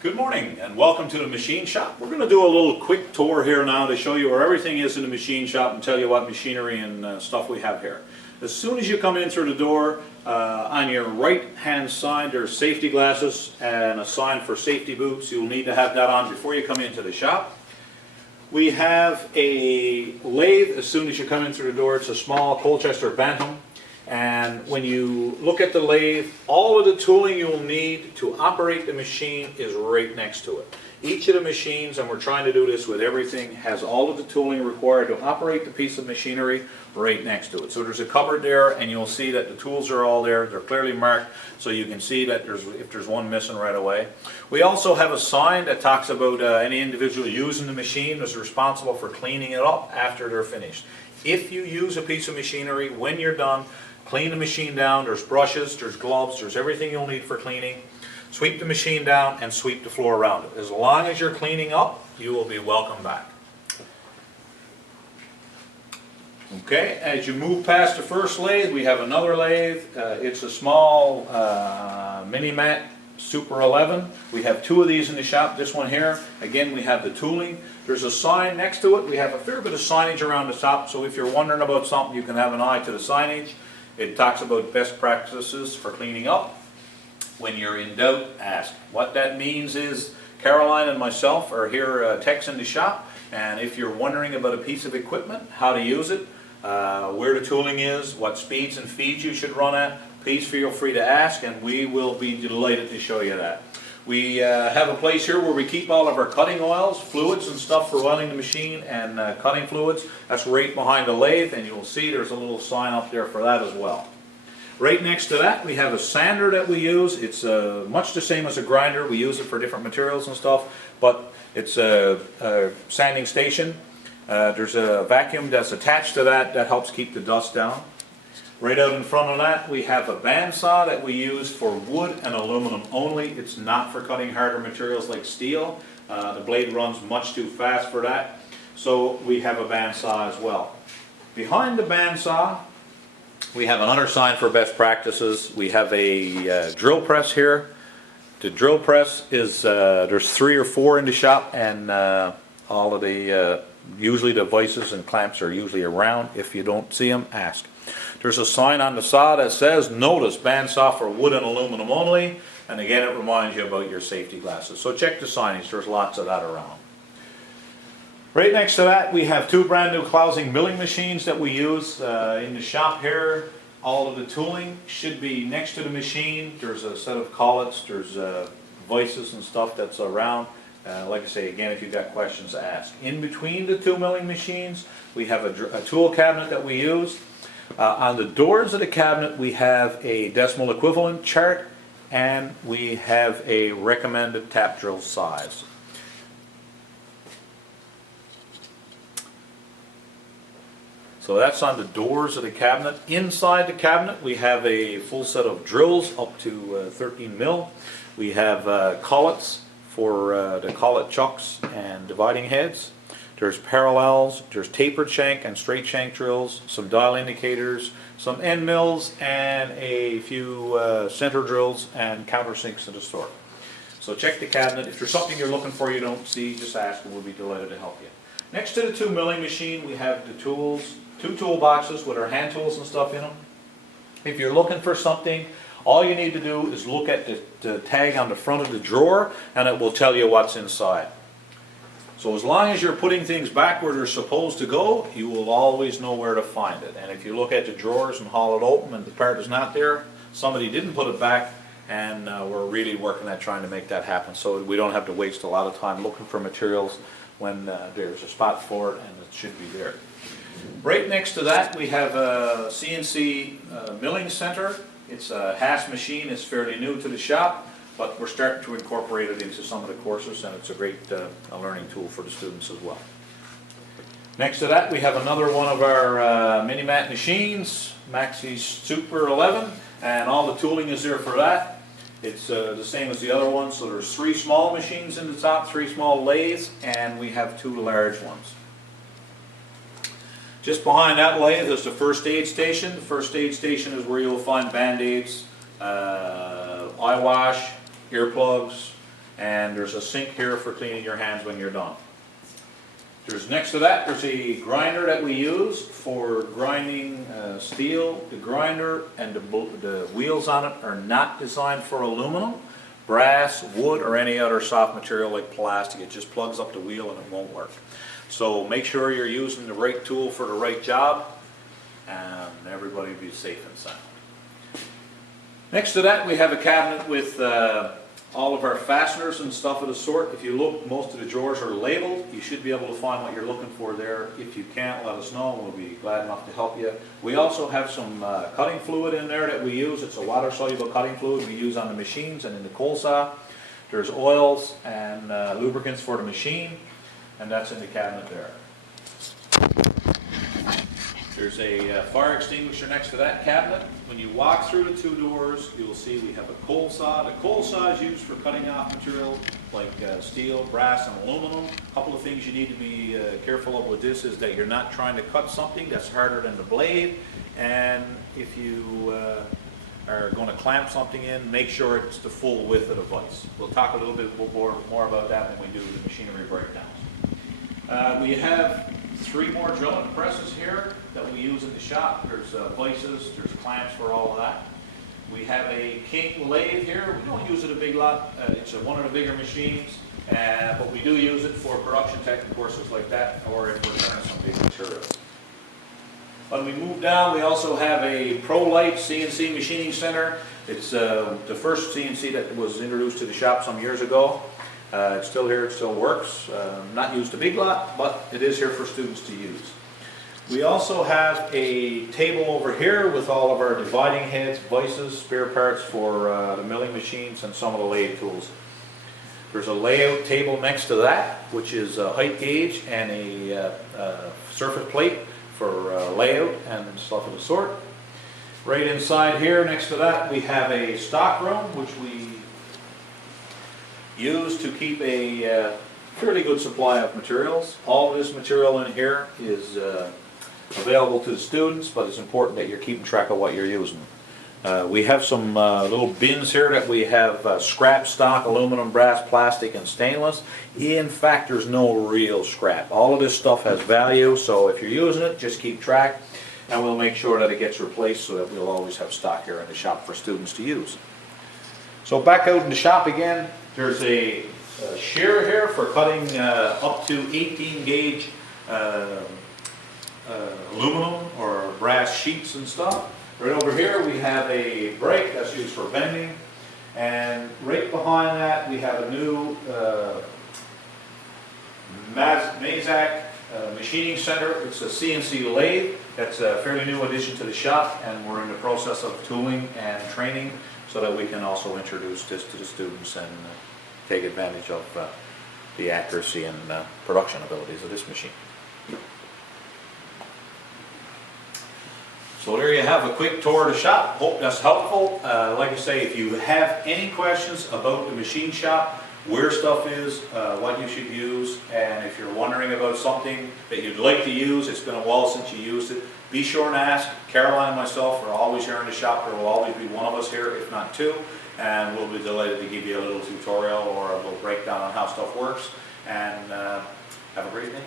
Good morning and welcome to the machine shop. We're going to do a little quick tour here now to show you where everything is in the machine shop and tell you what machinery and stuff we have here. As soon as you come in through the door, on your right hand side there's safety glasses and a sign for safety boots. You'll need to have that on before you come into the shop. We have a lathe as soon as you come in through the door. It's a small Colchester Bantam. And when you look at the lathe, all of the tooling you'll need to operate the machine is right next to it. Each of the machines, and we're trying to do this with everything, has all of the tooling required to operate the piece of machinery right next to it. So there's a cupboard there, and you'll see that the tools are all there. They're clearly marked, so you can see that if there's one missing right away. We also have a sign that talks about any individual using the machine is responsible for cleaning it up after they're finished. If you use a piece of machinery, when you're done, clean the machine down. There's brushes, there's gloves, there's everything you'll need for cleaning. Sweep the machine down and sweep the floor around it. As long as you're cleaning up, you will be welcome back. Okay, as you move past the first lathe, we have another lathe. It's a small Mini-Mat Super 11. We have two of these in the shop. This one here, again, we have the tooling. There's a sign next to it. We have a fair bit of signage around the top, so if you're wondering about something, you can have an eye to the signage. It talks about best practices for cleaning up. When you're in doubt, ask. What that means is Caroline and myself are here techs in the shop, and if you're wondering about a piece of equipment, how to use it, where the tooling is, what speeds and feeds you should run at, please feel free to ask, and we will be delighted to show you that. We have a place here where we keep all of our cutting oils, fluids and stuff for oiling the machine, and cutting fluids. That's right behind the lathe, and you'll see there's a little sign up there for that as well. Right next to that we have a sander that we use. It's much the same as a grinder. We use it for different materials and stuff, but it's a sanding station. There's a vacuum that's attached to that helps keep the dust down. Right out in front of that we have a bandsaw that we use for wood and aluminum only. It's not for cutting harder materials like steel. The blade runs much too fast for that, so we have a bandsaw as well. Behind the bandsaw we have another sign for best practices. We have a drill press here. The drill press is, there's 3 or 4 in the shop, and all of the, usually the vices and clamps are usually around. If you don't see them, ask. There's a sign on the saw that says, notice bandsaw for wood and aluminum only, and again it reminds you about your safety glasses. So check the signage, there's lots of that around. Right next to that we have 2 brand new Clousing milling machines that we use in the shop here. All of the tooling should be next to the machine. There's a set of collets, there's vices and stuff that's around. Like I say, again, if you've got questions, ask. In between the 2 milling machines we have a tool cabinet that we use. On the doors of the cabinet we have a decimal equivalent chart, and we have a recommended tap drill size. So that's on the doors of the cabinet. Inside the cabinet we have a full set of drills up to 13 mil. We have collets for the collet chucks and dividing heads. There's parallels, there's tapered shank and straight shank drills, some dial indicators, some end mills, and a few center drills and countersinks to the store. So check the cabinet. If there's something you're looking for you don't see, just ask and we'll be delighted to help you. Next to the 2 milling machine we have the tools, 2 toolboxes with our hand tools and stuff in them. If you're looking for something, all you need to do is look at the tag on the front of the drawer, and it will tell you what's inside. So as long as you're putting things back where they're supposed to go, you will always know where to find it. And if you look at the drawers and haul it open and the part is not there, somebody didn't put it back, and we're really working at trying to make that happen so we don't have to waste a lot of time looking for materials when there's a spot for it and it should be there. Right next to that we have a CNC milling center. It's a Haas machine. It's fairly new to the shop, but we're starting to incorporate it into some of the courses, and it's a great learning tool for the students as well. Next to that we have another one of our Mini-Mat machines, Maxi Super 11, and all the tooling is there for that. It's the same as the other one, so there's 3 small machines in the top, 3 small lathes, and we have 2 large ones. Just behind that lathe is the first aid station. The first aid station is where you'll find band-aids, eye wash, earplugs, and there's a sink here for cleaning your hands when you're done. Next to that, there's a grinder that we use for grinding steel. The grinder and the wheels on it are not designed for aluminum, brass, wood, or any other soft material like plastic. It just plugs up the wheel and it won't work. So make sure you're using the right tool for the right job, and everybody will be safe and sound. Next to that, we have a cabinet with all of our fasteners and stuff of the sort. If you look, most of the drawers are labeled. You should be able to find what you're looking for there. If you can't, let us know and we'll be glad enough to help you. We also have some cutting fluid in there that we use. It's a water-soluble cutting fluid we use on the machines and in the coal saw. There's oils and lubricants for the machine, and that's in the cabinet there. There's a fire extinguisher next to that cabinet. When you walk through the two doors, you will see we have a coal saw. The coal saw is used for cutting off material like steel, brass, and aluminum. A couple of things you need to be careful of with this is that you're not trying to cut something that's harder than the blade, and if you are going to clamp something in, make sure it's the full width of the vise. We'll talk a little bit more about that when we do the machinery breakdowns. We have 3 more drilling presses here that we use in the shop. There's vices, there's clamps for all of that. We have a king lathe here. We don't use it a big lot. It's one of the bigger machines, but we do use it for production tech courses like that, or if we're turning some big materials. When we move down, we also have a ProLite CNC machining center. It's the first CNC that was introduced to the shop some years ago. It's still here, it still works. Not used a big lot, but it is here for students to use. We also have a table over here with all of our dividing heads, vices, spare parts for the milling machines and some of the lathe tools. There's a layout table next to that, which is a height gauge and a surface plate for layout and stuff of the sort. Right inside here, next to that, we have a stock room, which we use to keep a fairly good supply of materials. All of this material in here is available to the students, but it's important that you're keeping track of what you're using. We have some little bins here that we have scrap stock, aluminum, brass, plastic, and stainless. In fact, there's no real scrap. All of this stuff has value, so if you're using it, just keep track, and we'll make sure that it gets replaced so that we'll always have stock here in the shop for students to use. So back out in the shop again, there's a shear here for cutting up to 18 gauge aluminum or brass sheets and stuff. Right over here we have a brake that's used for bending, and right behind that we have a new Mazak machining center. It's a CNC lathe that's a fairly new addition to the shop, and we're in the process of tooling and training so that we can also introduce this to the students and take advantage of the accuracy and production abilities of this machine. So there you have a quick tour of the shop. Hope that's helpful. Like I say, if you have any questions about the machine shop, where stuff is, what you should use, and if you're wondering about something that you'd like to use, it's been a while since you used it, be sure and ask. Caroline and myself are always here in the shop. There will always be one of us here, if not two, and we'll be delighted to give you a little tutorial or a little breakdown on how stuff works. And have a great day.